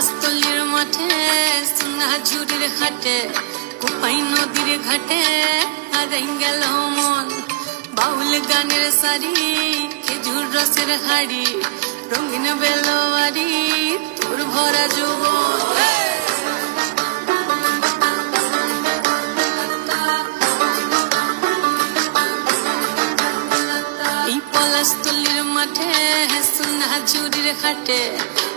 পলাশতলির মাঠে সোনা ঝুড়ির হাটে, কোপাই নদীর ঘাটে হারাই গেল মন। বাউল গানের সারি, খেজুর রসের হাড়ি, রঙিন বেলোয়ারি, তোর ভরা যৌবন। পলাশতলির মাঠে সোনা ঝুড়ির ঘাটে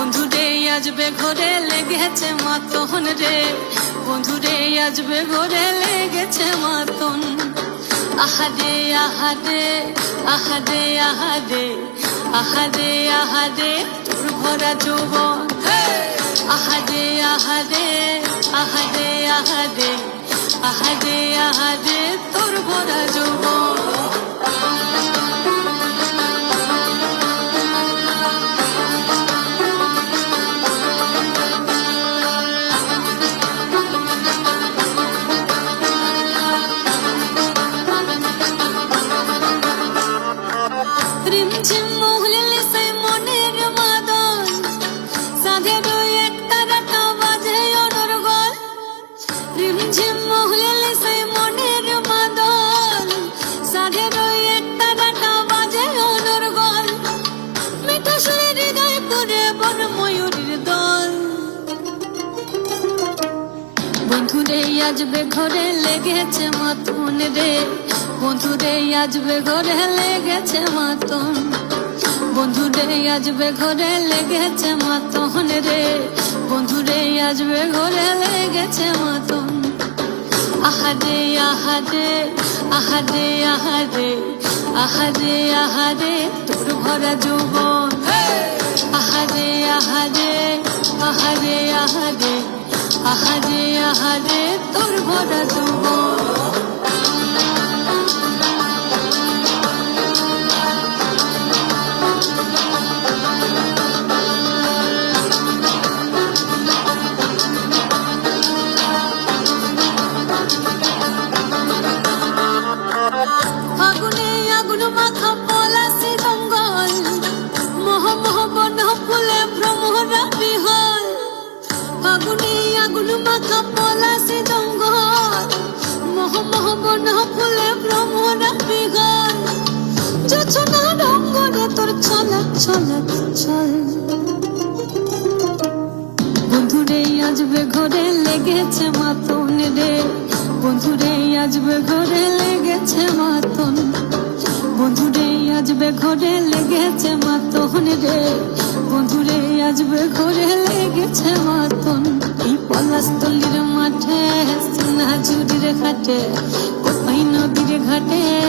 বন্ধুরে আজবে ঘরে লেগেছে মাতন রে বন্ধুরে আজবে ঘরে লেগেছে মাতন আহারে আহারে আহারে আহারে আহারে আহারে তোর ভরা যৌবন আহারে আহারে আহারে আহারে আহারে আহারে তোর ভরা যৌবন রিমঝিম মহলে সে মনের মাদল সাধের বন্ধুরে আজবে ঘরে লেগেছে মাতন রে। বন্ধুরে আজবে ঘরে লেগেছে মাতন। বন্ধুরে আজবে ঘরে লেগেছে মাতন রে। বন্ধুরে আজবে ঘরে লেগেছে মাতন। আহারে আহারে আহারে আহারে আহারে আহারে, তোর ভরা যৌবন। ছলক বন্ধুরে ঘরে লেগেছে মাতন রে। বন্ধুরে, আজবে ঘরে লেগেছে মাতন। বন্ধুরে, আজবে ঘরে লেগেছে মাতন রে। বন্ধুরে, আজবে ঘরে লেগেছে মাতন। এই পলাশতলির মাঠে সোনা ঝুড়ির ঘাটে কোপাই নদীর ঘাটে?